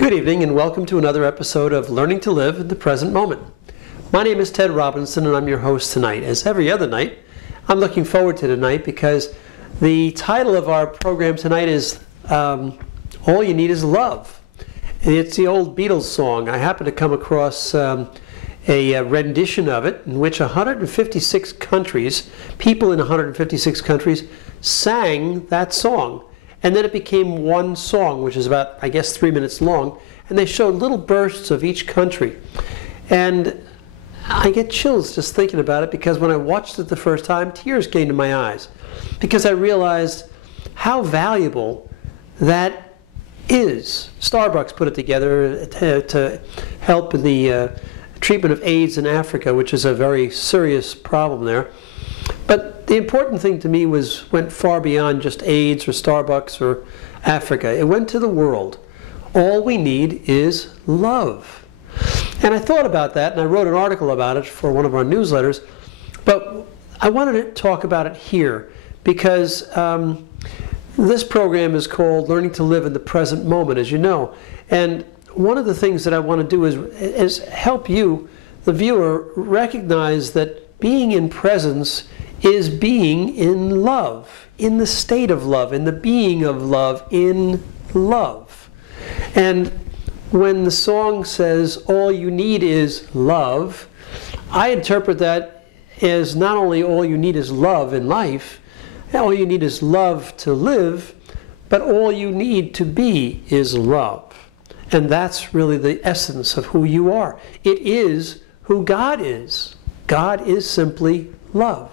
Good evening and welcome to another episode of Learning to Live in the Present Moment. My name is Ted Robinson and I'm your host tonight. As every other night, I'm looking forward to tonight because the title of our program tonight is All You Need Is Love. And it's the old Beatles song. I happened to come across a rendition of it in which 156 countries, people in 156 countries, sang that song. And then it became one song, which is about, I guess, 3 minutes long. And they showed little bursts of each country. And I get chills just thinking about it because when I watched it the first time, tears came to my eyes. Because I realized how valuable that is. Starbucks put it together to help in the treatment of AIDS in Africa, which is a very serious problem there. But the important thing to me went far beyond just AIDS or Starbucks or Africa. It went to the world. All we need is love. And I thought about that, and I wrote an article about it for one of our newsletters. But I wanted to talk about it here because this program is called Learning to Live in the Present Moment, as you know. And one of the things that I want to do is help you, the viewer, recognize that being in presence is being in love, in the state of love, in the being of love, in love. And when the song says, all you need is love, I interpret that as not only all you need is love in life, all you need is love to live, but all you need to be is love. And that's really the essence of who you are. It is who God is. God is simply love.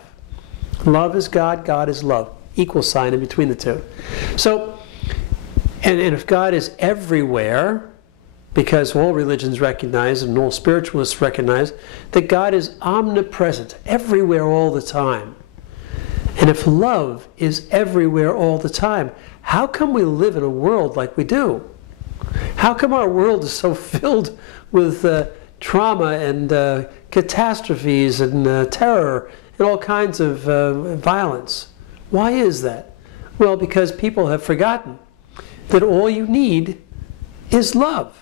Love is God, God is love. Equal sign in between the two. So, and if God is everywhere, because all religions recognize and all spiritualists recognize that God is omnipresent, everywhere all the time. And if love is everywhere all the time, how come we live in a world like we do? How come our world is so filled with trauma and catastrophes and terror and all kinds of violence? Why is that? Well, because people have forgotten that all you need is love.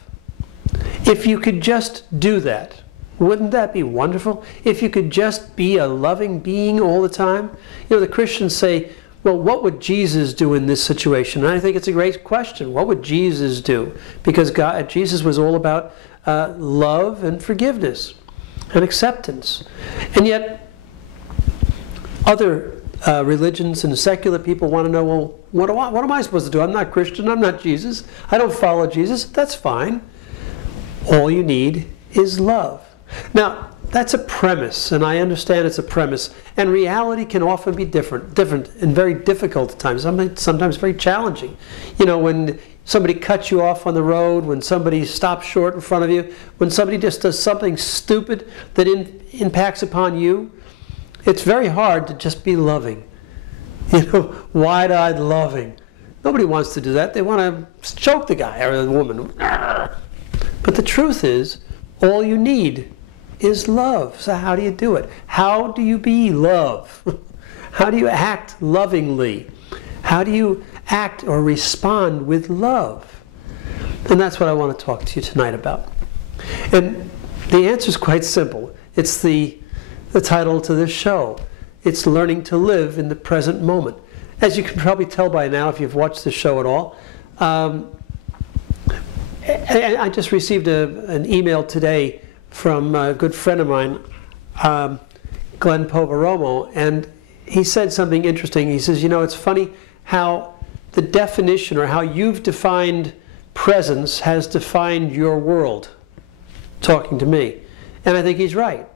If you could just do that, wouldn't that be wonderful? If you could just be a loving being all the time? You know, the Christians say, well, what would Jesus do in this situation? And I think it's a great question. What would Jesus do? Because Jesus was all about love and forgiveness and acceptance. And yet, other religions and secular people want to know, well, what am I supposed to do? I'm not Christian. I'm not Jesus. I don't follow Jesus. That's fine. All you need is love. Now, that's a premise, and I understand it's a premise. And reality can often be different and very difficult at times, sometimes very challenging. You know, when somebody cuts you off on the road, when somebody stops short in front of you, when somebody just does something stupid that impacts upon you, it's very hard to just be loving. You know, wide-eyed loving. Nobody wants to do that. They want to choke the guy or the woman. But the truth is, all you need is love. So how do you do it? How do you be love? How do you act lovingly? How do you act or respond with love? And that's what I want to talk to you tonight about. And the answer is quite simple. It's the title to this show. It's Learning to Live in the Present Moment. As you can probably tell by now if you've watched the show at all, I just received an email today from a good friend of mine, Glenn Poveromo, and he said something interesting. He says, you know, it's funny how the definition or how you've defined presence has defined your world, talking to me. And I think he's right.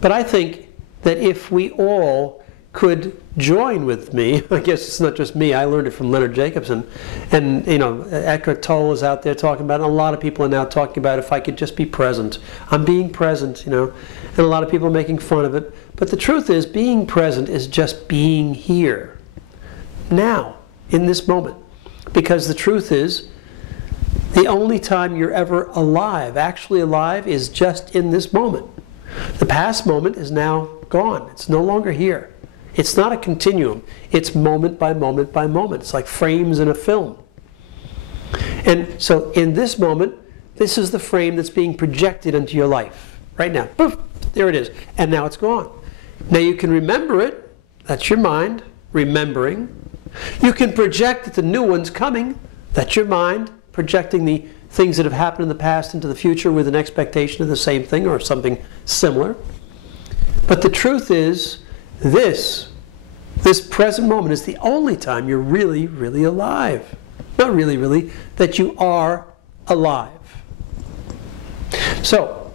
But I think that if we all could join with me, I guess it's not just me, I learned it from Leonard Jacobson, and you know, Eckhart Tolle is out there talking about it, and a lot of people are now talking about if I could just be present. I'm being present, you know, and a lot of people are making fun of it. But the truth is, being present is just being here, now, in this moment. Because the truth is, the only time you're ever alive, actually alive, is just in this moment. The past moment is now gone. It's no longer here. It's not a continuum. It's moment by moment by moment. It's like frames in a film. And so in this moment, this is the frame that's being projected into your life. Right now, poof, there it is. And now it's gone. Now you can remember it. That's your mind, remembering. You can project that the new one's coming. That's your mind, projecting the things that have happened in the past into the future with an expectation of the same thing or something similar. But the truth is, this present moment is the only time you're really, really alive. Not really, really, that you are alive. So,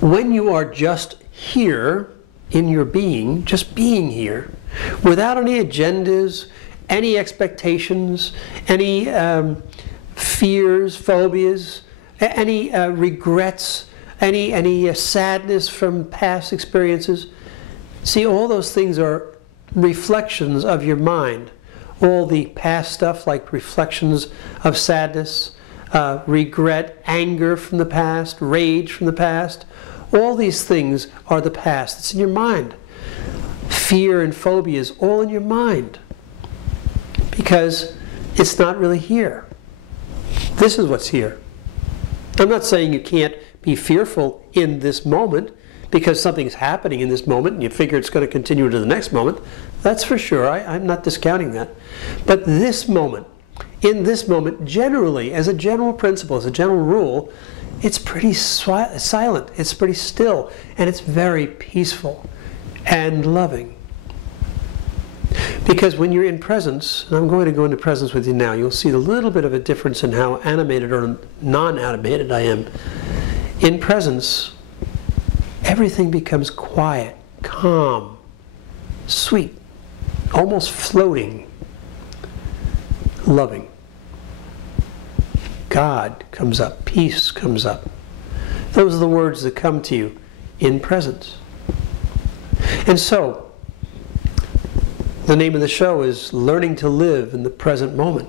when you are just here in your being, just being here, without any agendas, any expectations, any fears, phobias, any regrets, any sadness from past experiences. See, all those things are reflections of your mind. All the past stuff, like reflections of sadness, regret, anger from the past, rage from the past. All these things are the past. It's in your mind. Fear and phobias, all in your mind. Because it's not really here. This is what's here. I'm not saying you can't be fearful in this moment because something's happening in this moment and you figure it's going to continue to the next moment. That's for sure. I'm not discounting that. But this moment, in this moment, generally, as a general principle, as a general rule, it's pretty silent, it's pretty still, and it's very peaceful and loving. Because when you're in presence, and I'm going to go into presence with you now, you'll see a little bit of a difference in how animated or non-animated I am. In presence, everything becomes quiet, calm, sweet, almost floating, loving. God comes up, peace comes up. Those are the words that come to you in presence. And so, the name of the show is Learning to Live in the Present Moment.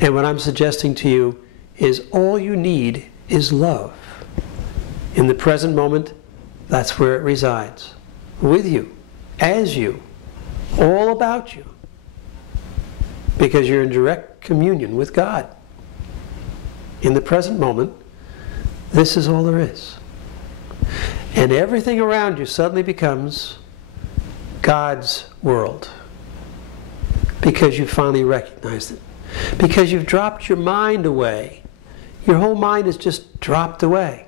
And what I'm suggesting to you is all you need is love. In the present moment, that's where it resides. With you, as you, all about you. Because you're in direct communion with God. In the present moment, this is all there is. And everything around you suddenly becomes God's world. Because you finally recognized it. Because you've dropped your mind away. Your whole mind is just dropped away.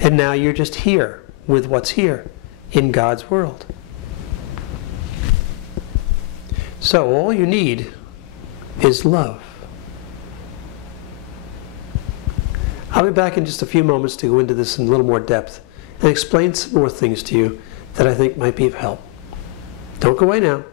And now you're just here with what's here in God's world. So all you need is love. I'll be back in just a few moments to go into this in a little more depth and explain some more things to you that I think might be of help. Don't go away now.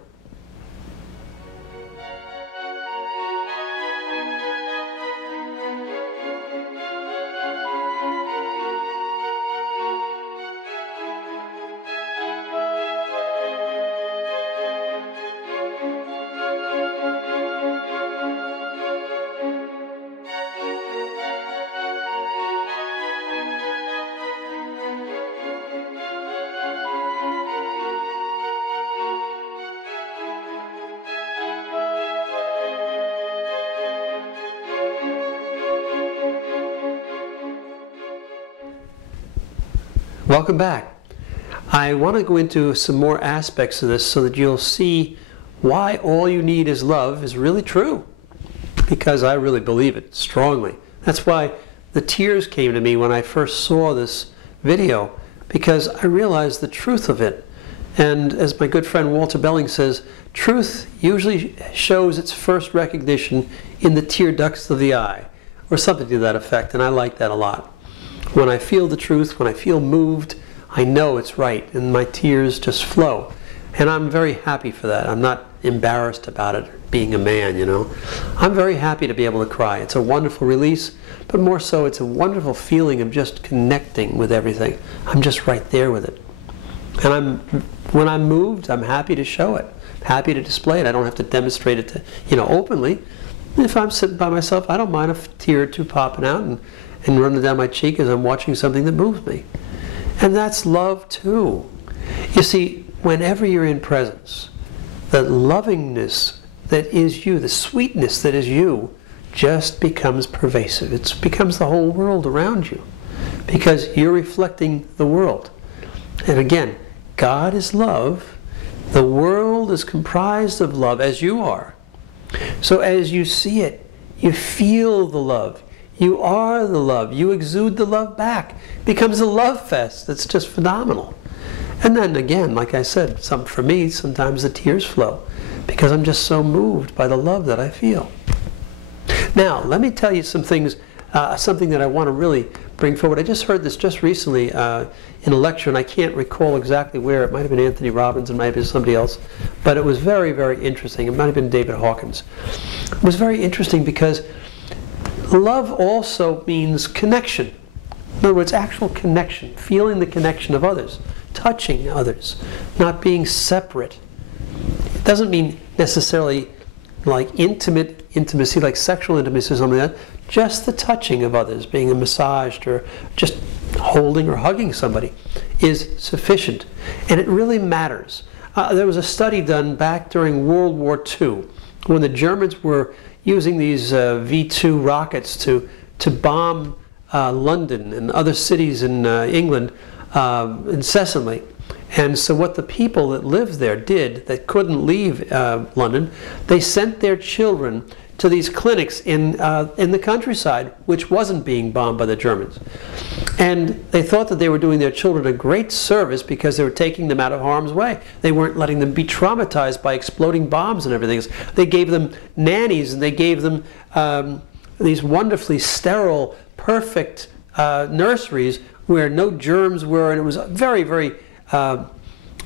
Welcome back. I want to go into some more aspects of this so that you'll see why all you need is love is really true. Because I really believe it strongly. That's why the tears came to me when I first saw this video, because I realized the truth of it. And as my good friend Walter Belling says, truth usually shows its first recognition in the tear ducts of the eye, or something to that effect, and I like that a lot. When I feel the truth, when I feel moved, I know it's right, and my tears just flow. And I'm very happy for that. I'm not embarrassed about it, being a man, you know. I'm very happy to be able to cry. It's a wonderful release, but more so it's a wonderful feeling of just connecting with everything. I'm just right there with it. And when I'm moved, I'm happy to show it, happy to display it. I don't have to demonstrate it to, openly. If I'm sitting by myself, I don't mind a tear or two popping out and running down my cheek as I'm watching something that moves me. And that's love too. You see, whenever you're in presence, the lovingness that is you, the sweetness that is you, just becomes pervasive. It becomes the whole world around you because you're reflecting the world. And again, God is love. The world is comprised of love, as you are. So as you see it, you feel the love. You are the love. You exude the love back. It becomes a love fest that's just phenomenal. And then again, like I said, for me, sometimes the tears flow because I'm just so moved by the love that I feel. Now, let me tell you some things, something that I want to really bring forward. I just heard this just recently in a lecture, and I can't recall exactly where. It might have been Anthony Robbins, it might have been somebody else, but it was very, very interesting. It might have been David Hawkins. It was very interesting because love also means connection. In other words, actual connection, feeling the connection of others, touching others, not being separate. It doesn't mean necessarily like intimacy, like sexual intimacy or something like that. Just the touching of others, being massaged or just holding or hugging somebody is sufficient. And it really matters. There was a study done back during World War II when the Germans were using these V-2 rockets to bomb London and other cities in England incessantly. And so what the people that lived there did, that couldn't leave London, they sent their children to these clinics in the countryside, which wasn't being bombed by the Germans. And they thought that they were doing their children a great service because they were taking them out of harm's way. They weren't letting them be traumatized by exploding bombs and everything. They gave them nannies, and they gave them these wonderfully sterile, perfect nurseries where no germs were, and it was very, very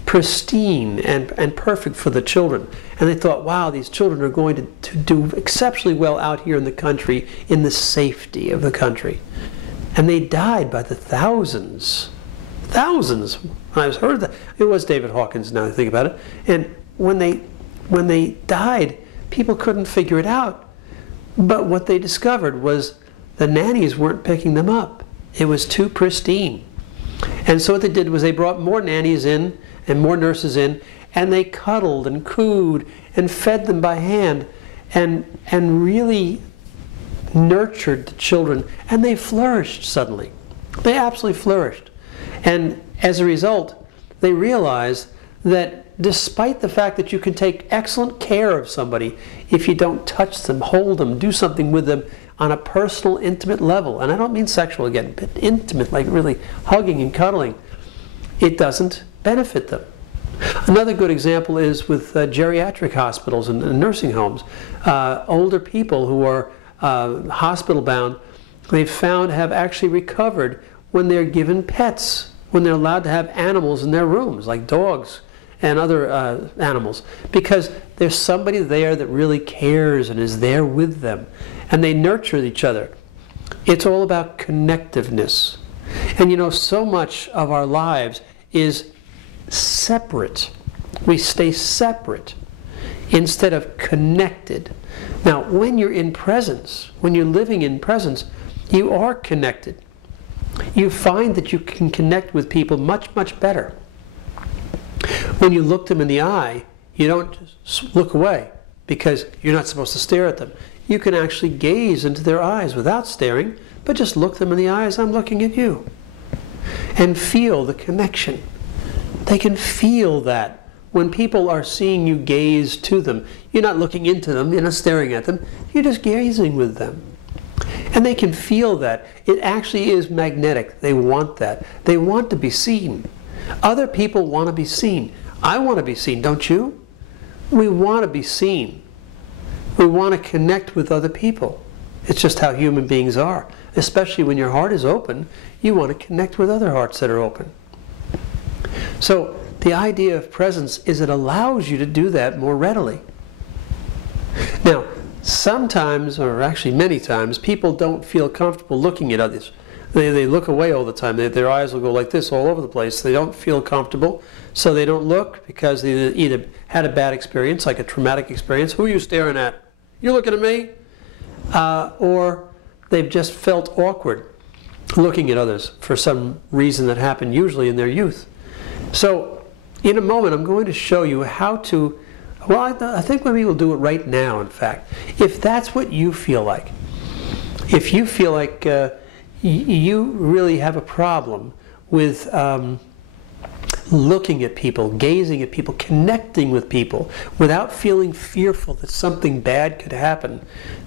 pristine and perfect for the children. And they thought, wow, these children are going to do exceptionally well out here in the country, in the safety of the country. And they died by the thousands. Thousands. When I heard that, it was David Hawkins, now that I think about it. And when they died, people couldn't figure it out. But what they discovered was the nannies weren't picking them up. It was too pristine. And so what they did was they brought more nannies in and more nurses in, and they cuddled and cooed and fed them by hand and really nurtured the children, and they flourished suddenly. They absolutely flourished. And as a result, they realized that despite the fact that you can take excellent care of somebody, if you don't touch them, hold them, do something with them on a personal, intimate level, and I don't mean sexual again, but intimate, like really hugging and cuddling, it doesn't benefit them. Another good example is with geriatric hospitals and nursing homes. Older people who are hospital bound, they've found have actually recovered when they're given pets, when they're allowed to have animals in their rooms, like dogs and other animals, because there's somebody there that really cares and is there with them, and they nurture each other. It's all about connectiveness. And you know, so much of our lives is separate. We stay separate instead of connected. Now, when you're in presence, when you're living in presence, you are connected. You find that you can connect with people much, much better. When you look them in the eye, you don't just look away because you're not supposed to stare at them. You can actually gaze into their eyes without staring, but just look them in the eyes. I'm looking at you. And feel the connection. They can feel that. When people are seeing you gaze to them, you're not looking into them, you're not staring at them, you're just gazing with them. And they can feel that. It actually is magnetic. They want that. They want to be seen. Other people want to be seen. I want to be seen, don't you? We want to be seen. We want to connect with other people. It's just how human beings are. Especially when your heart is open, you want to connect with other hearts that are open. So the idea of presence is it allows you to do that more readily. Now, sometimes, or actually many times, people don't feel comfortable looking at others. They look away all the time. Their eyes will go like this all over the place. They don't feel comfortable, so they don't look because they either had a bad experience, like a traumatic experience. Who are you staring at? You're looking at me? Or they've just felt awkward looking at others for some reason that happened usually in their youth. So in a moment I'm going to show you how to Well, I think maybe we'll do it right now, in fact. If that's what you feel like, if you feel like you really have a problem with looking at people, gazing at people, connecting with people without feeling fearful that something bad could happen,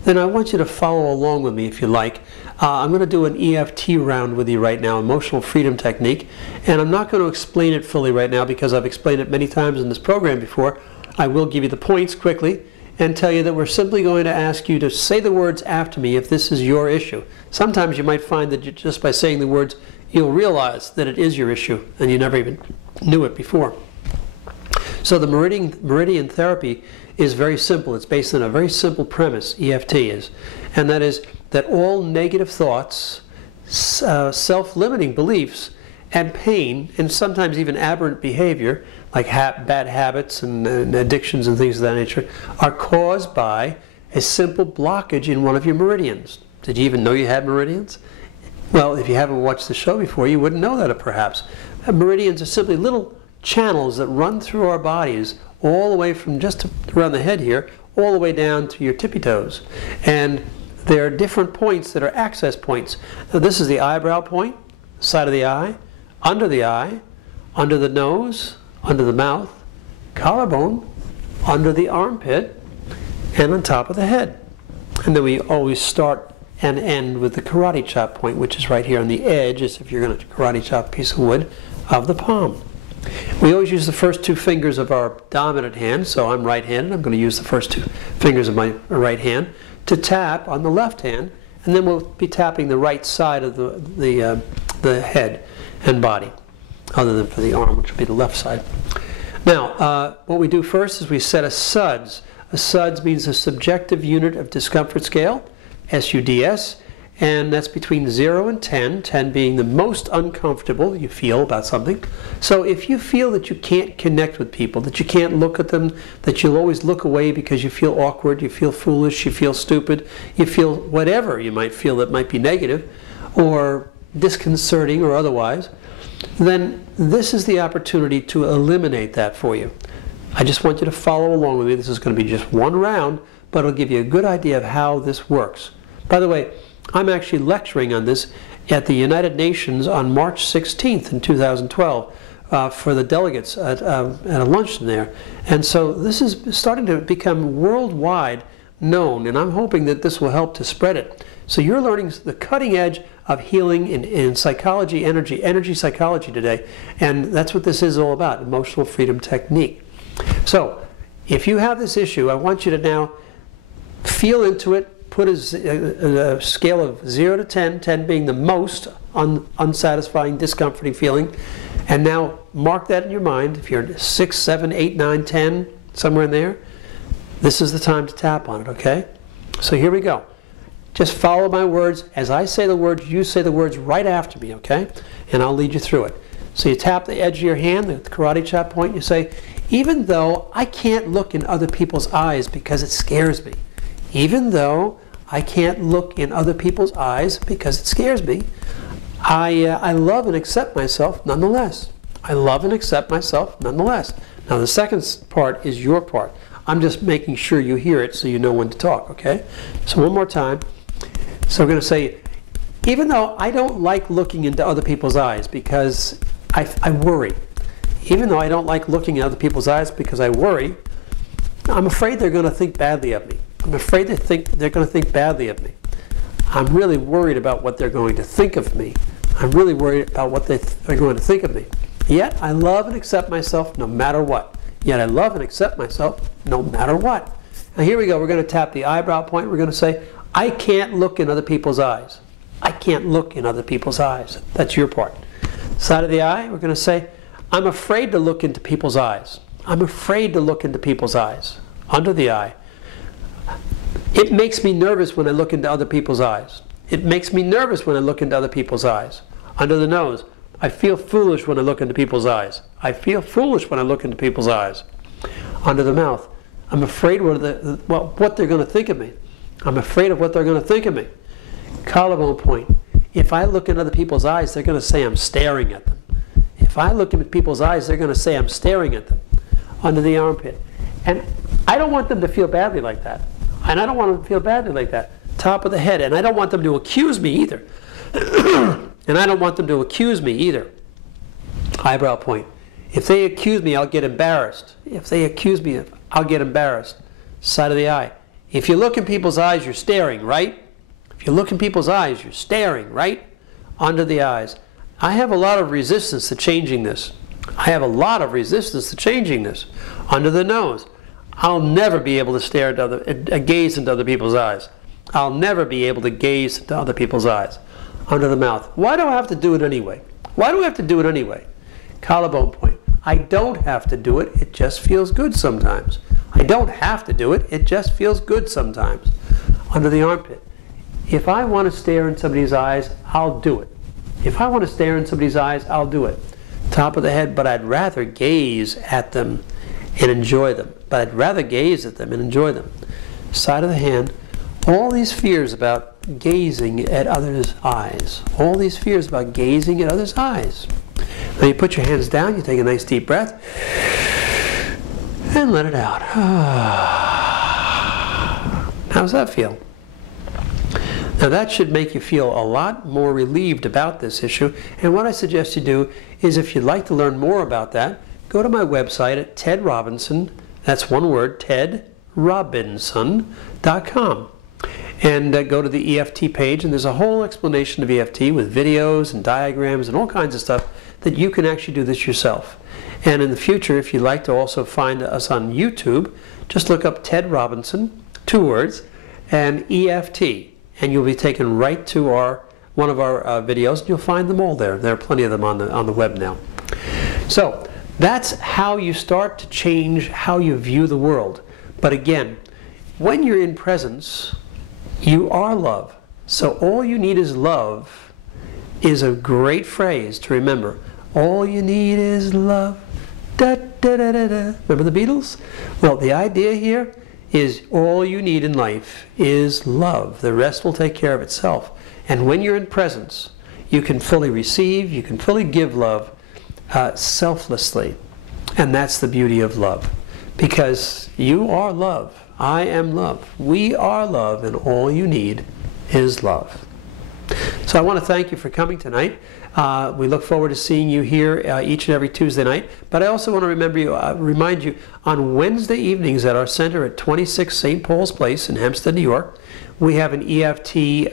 then I want you to follow along with me if you like. I'm going to do an EFT round with you right now, emotional freedom technique, and I'm not going to explain it fully right now because I've explained it many times in this program before. I will give you the points quickly and tell you that we're simply going to ask you to say the words after me if this is your issue. Sometimes you might find that just by saying the words, you'll realize that it is your issue and you never even knew it before. So the meridian therapy is very simple. It's based on a very simple premise, EFT is, and that is that all negative thoughts, self-limiting beliefs, and pain, and sometimes even aberrant behavior, like bad habits and addictions and things of that nature, are caused by a simple blockage in one of your meridians. Did you even know you had meridians? Well, if you haven't watched the show before, you wouldn't know that perhaps. Meridians are simply little channels that run through our bodies all the way from just around the head here, all the way down to your tippy toes. And there are different points that are access points. Now, this is the eyebrow point, side of the eye, under the nose, under the mouth, collarbone, under the armpit, and on top of the head. And then we always start and end with the karate chop point, which is right here on the edge, as if you're going to karate chop a piece of wood, of the palm. We always use the first two fingers of our dominant hand, so I'm right-handed. I'm going to use the first two fingers of my right hand to tap on the left hand, and then we'll be tapping the right side of the head and body, other than for the arm, which will be the left side. Now, what we do first is we set a suds. A suds means a subjective unit of discomfort scale, SUDS, and that's between 0 and 10, 10 being the most uncomfortable you feel about something. So if you feel that you can't connect with people, that you can't look at them, that you'll always look away because you feel awkward, you feel foolish, you feel stupid, you feel whatever you might feel that might be negative or disconcerting or otherwise, then this is the opportunity to eliminate that for you. I just want you to follow along with me. This is going to be just one round, but it'll give you a good idea of how this works. By the way, I'm actually lecturing on this at the United Nations on March 16th in 2012 for the delegates at a luncheon there. And so this is starting to become worldwide known, and I'm hoping that this will help to spread it. So you're learning the cutting edge of healing in psychology, energy psychology today, and that's what this is all about, emotional freedom technique. So if you have this issue, I want you to now feel into it. Put a scale of 0 to 10, 10 being the most unsatisfying, discomforting feeling. And now mark that in your mind. If you're 6, 7, 8, 9, 10, somewhere in there, this is the time to tap on it, okay? So here we go. Just follow my words. As I say the words, you say the words right after me, okay? And I'll lead you through it. So you tap the edge of your hand, the karate chop point, you say, even though I can't look in other people's eyes because it scares me, even though I can't look in other people's eyes because it scares me, I love and accept myself nonetheless. I love and accept myself nonetheless. Now the second part is your part. I'm just making sure you hear it so you know when to talk, okay? So one more time. So we're going to say, even though I don't like looking into other people's eyes because I worry, even though I don't like looking at other people's eyes because I worry, I'm afraid they're going to think badly of me. I'm afraid they're going to think badly of me. I'm really worried about what they're going to think of me. I'm really worried about what they're going to think of me. Yet I love and accept myself no matter what. Yet I love and accept myself no matter what. Now here we go. We're going to tap the eyebrow point. We're going to say, I can't look in other people's eyes. I can't look in other people's eyes. That's your part. Side of the eye, we're going to say, I'm afraid to look into people's eyes. I'm afraid to look into people's eyes. Under the eye. It makes me nervous when I look into other people's eyes. It makes me nervous when I look into other people's eyes. Under the nose, I feel foolish when I look into people's eyes. I feel foolish when I look into people's eyes. Under the mouth, I'm afraid what they're going to think of me. I'm afraid of what they're going to think of me. Collarbone point, if I look in other people's eyes, they're going to say I'm staring at them. If I look into people's eyes, they're going to say I'm staring at them. Under the armpit. And I don't want them to feel badly like that. And I don't want them to feel badly like that. Top of the head. And I don't want them to accuse me either. And I don't want them to accuse me either. Eyebrow point. If they accuse me, I'll get embarrassed. If they accuse me, I'll get embarrassed. Side of the eye. If you look in people's eyes, you're staring, right? If you look in people's eyes, you're staring, right? Under the eyes. I have a lot of resistance to changing this. I have a lot of resistance to changing this. Under the nose. I'll never be able to stare at gaze into other people's eyes. I'll never be able to gaze into other people's eyes. Under the mouth. Why do I have to do it anyway? Why do I have to do it anyway? Collarbone point. I don't have to do it. It just feels good sometimes. I don't have to do it. It just feels good sometimes. Under the armpit. If I want to stare in somebody's eyes, I'll do it. If I want to stare in somebody's eyes, I'll do it. Top of the head, but I'd rather gaze at them and enjoy them. But I'd rather gaze at them and enjoy them. Side of the hand. All these fears about gazing at others' eyes. All these fears about gazing at others' eyes. Now you put your hands down, you take a nice deep breath, and let it out. How's that feel? Now that should make you feel a lot more relieved about this issue. And what I suggest you do is, if you'd like to learn more about that, go to my website at Ted Robinson, that's one word, tedrobinson.com. And go to the EFT page, and there's a whole explanation of EFT with videos and diagrams and all kinds of stuff that you can actually do this yourself. And in the future, if you'd like to also find us on YouTube, just look up Ted Robinson, 2 words, and EFT, and you'll be taken right to one of our videos, and you'll find them all there. There are plenty of them on the web now. So that's how you start to change how you view the world. But again, when you're in presence, you are love. So all you need is love is a great phrase to remember. All you need is love. Da, da, da, da, da. Remember the Beatles? Well, the idea here is all you need in life is love. The rest will take care of itself. And when you're in presence, you can fully receive, you can fully give love selflessly. And that's the beauty of love. Because you are love. I am love. We are love, and all you need is love. So I want to thank you for coming tonight. We look forward to seeing you here each and every Tuesday night. But I also want to remind you, on Wednesday evenings at our center at 26 St. Paul's Place in Hempstead, New York, we have an EFT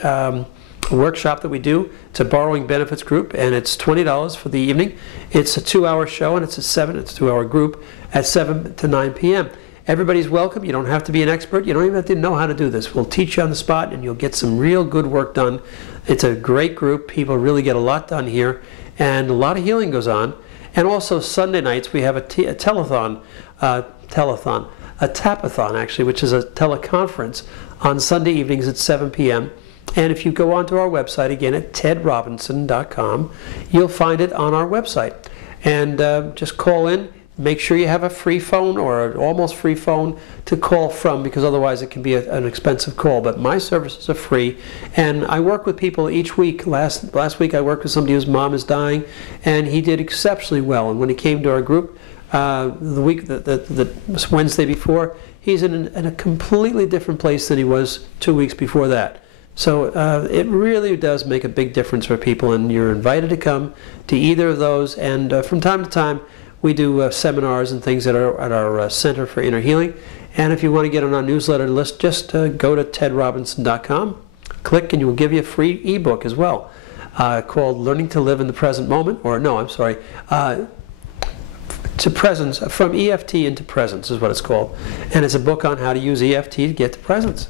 workshop that we do. It's a borrowing benefits group, and it's $20 for the evening. It's a 2-hour show, and it's a 2-hour group at 7 to 9 p.m. Everybody's welcome. You don't have to be an expert. You don't even have to know how to do this. We'll teach you on the spot, and you'll get some real good work done. It's a great group. People really get a lot done here, and a lot of healing goes on. And also Sunday nights we have a tapathon actually, which is a teleconference on Sunday evenings at 7 p.m. And if you go onto our website again at tedrobinson.com, you'll find it on our website. And just call in. Make sure you have a free phone or an almost free phone to call from, because otherwise it can be an expensive call. But my services are free, and I work with people each week. Last week I worked with somebody whose mom is dying, and he did exceptionally well. And when he came to our group the Wednesday before, he's in a completely different place than he was 2 weeks before that. So it really does make a big difference for people, and you're invited to come to either of those. And from time to time, we do seminars and things at our Center for Inner Healing. And if you want to get on our newsletter list, just go to tedrobinson.com, click, and it will give you a free ebook as well called Learning to Live in the Present Moment, or no, I'm sorry, to presence, from EFT into presence is what it's called. And it's a book on how to use EFT to get to presence.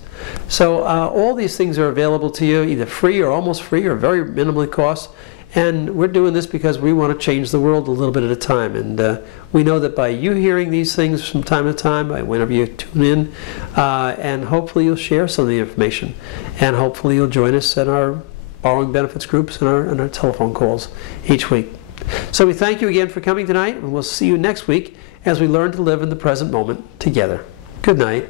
So all these things are available to you, either free or almost free or very minimally cost. And we're doing this because we want to change the world a little bit at a time. And we know that by you hearing these things from time to time, whenever you tune in, and hopefully you'll share some of the information. And hopefully you'll join us in our borrowing benefits groups and our telephone calls each week. So we thank you again for coming tonight, and we'll see you next week as we learn to live in the present moment together. Good night.